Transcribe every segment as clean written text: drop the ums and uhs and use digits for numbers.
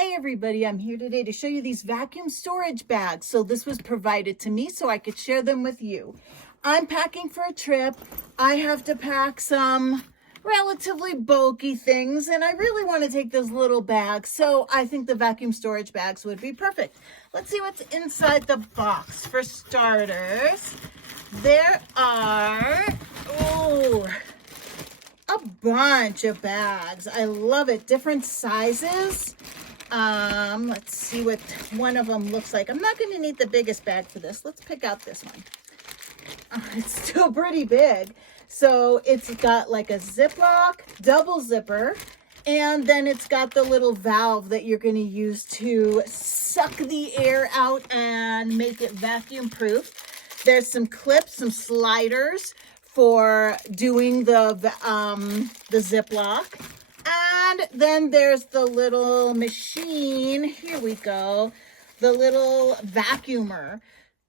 Hey everybody, I'm here today to show you these vacuum storage bags. So this was provided to me so I could share them with you. I'm packing for a trip. I have to pack some relatively bulky things and I really want to take this little bag. So I think the vacuum storage bags would be perfect. Let's see what's inside the box. For starters, there are, a bunch of bags. I love it. Different sizes. Let's see what one of them looks like. I'm not going to need the biggest bag for this. Let's pick out this one. It's still pretty big. So it's got like a Ziploc, double zipper, and then it's got the little valve that you're going to use to suck the air out and make it vacuum proof. There's some clips, some sliders for doing the Ziploc. And then there's the little machine. Here we go. The little vacuumer.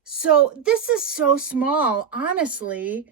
So this is so small. Honestly,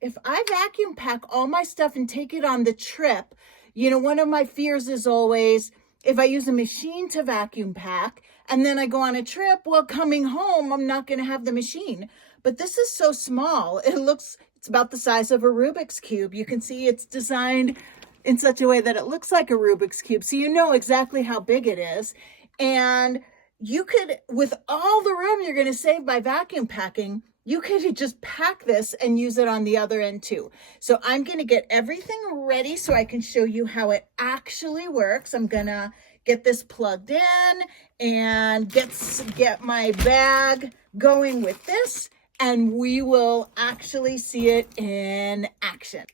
if I vacuum pack all my stuff and take it on the trip, one of my fears is always if I use a machine to vacuum pack and then I go on a trip, well, coming home, I'm not going to have the machine. But this is so small. It's about the size of a Rubik's Cube. You can see it's designed in such a way that it looks like a Rubik's Cube. So you know exactly how big it is. And you could, with all the room you're going to save by vacuum packing, you could just pack this and use it on the other end too. So I'm going to get everything ready so I can show you how it actually works. I'm going to get this plugged in and get my bag going with this, and we will actually see it in action.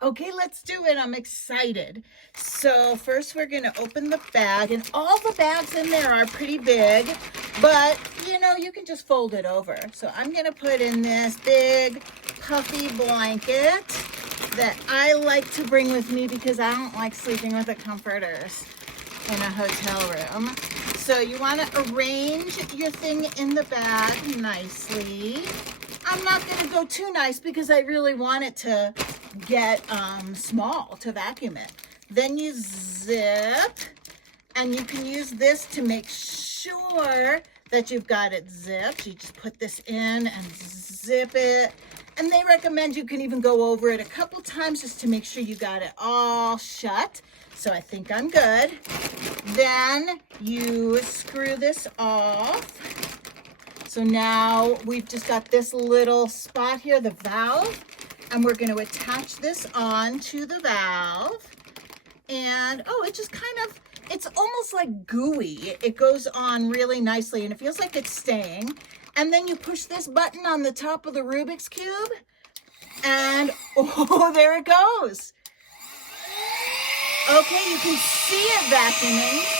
Okay, let's do it. I'm excited. So first we're going to open the bag, and all the bags in there are pretty big, but you can just fold it over. So I'm going to put in this big puffy blanket that I like to bring with me because I don't like sleeping with the comforters in a hotel room. So you want to arrange your thing in the bag nicely. I'm not going to go too nice because I really want it to get small to vacuum it. Then you zip, and you can use this to make sure that you've got it zipped. You just put this in and zip it. And they recommend you can even go over it a couple times just to make sure you got it all shut. So I think I'm good. Then you screw this off. So now we've just got this little spot here, the valve, and we're going to attach this on to the valve. And it's almost like gooey. It goes on really nicely and it feels like it's staying. And then you push this button on the top of the Rubik's Cube and there it goes. Okay, you can see it vacuuming.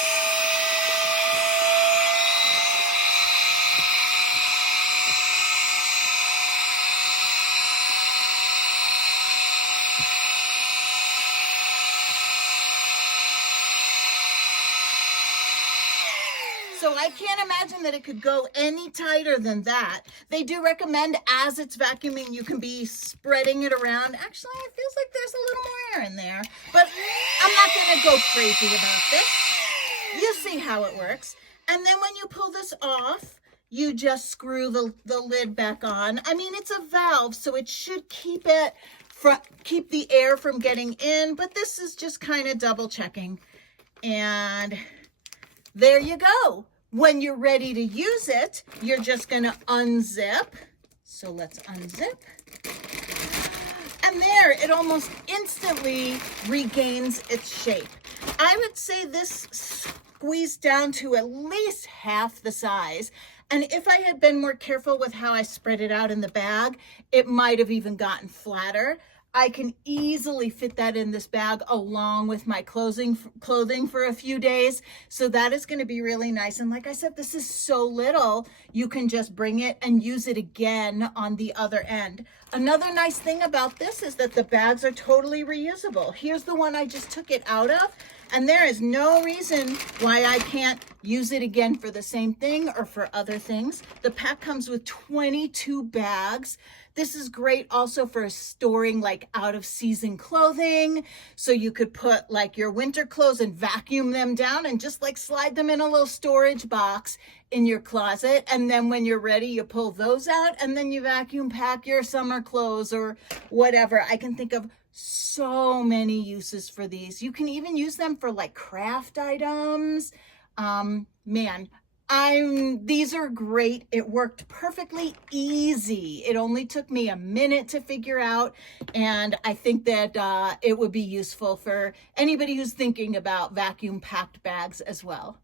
So I can't imagine that it could go any tighter than that. They do recommend as it's vacuuming, you can be spreading it around. Actually, it feels like there's a little more air in there, but I'm not going to go crazy about this. You see how it works. And then when you pull this off, you just screw the lid back on. I mean, it's a valve, so it should keep the air from getting in, but this is just kind of double checking. And there you go. When you're ready to use it, you're just going to unzip. So let's unzip. And there, it almost instantly regains its shape. I would say this squeezed down to at least half the size. And if I had been more careful with how I spread it out in the bag, it might have even gotten flatter. I can easily fit that in this bag along with my clothing for a few days. So that is going to be really nice. And like I said, this is so little, you can just bring it and use it again on the other end. Another nice thing about this is that the bags are totally reusable. Here's the one I just took it out of. And there is no reason why I can't use it again for the same thing or for other things. The pack comes with 22 bags. This is great also for storing like out of season clothing. So you could put like your winter clothes and vacuum them down and just like slide them in a little storage box in your closet. And then when you're ready, you pull those out and then you vacuum pack your summer clothes or whatever. I can think of so many uses for these. You can even use them for like craft items. Man, these are great. It worked perfectly easy. It only took me a minute to figure out, and I think that it would be useful for anybody who's thinking about vacuum packed bags as well.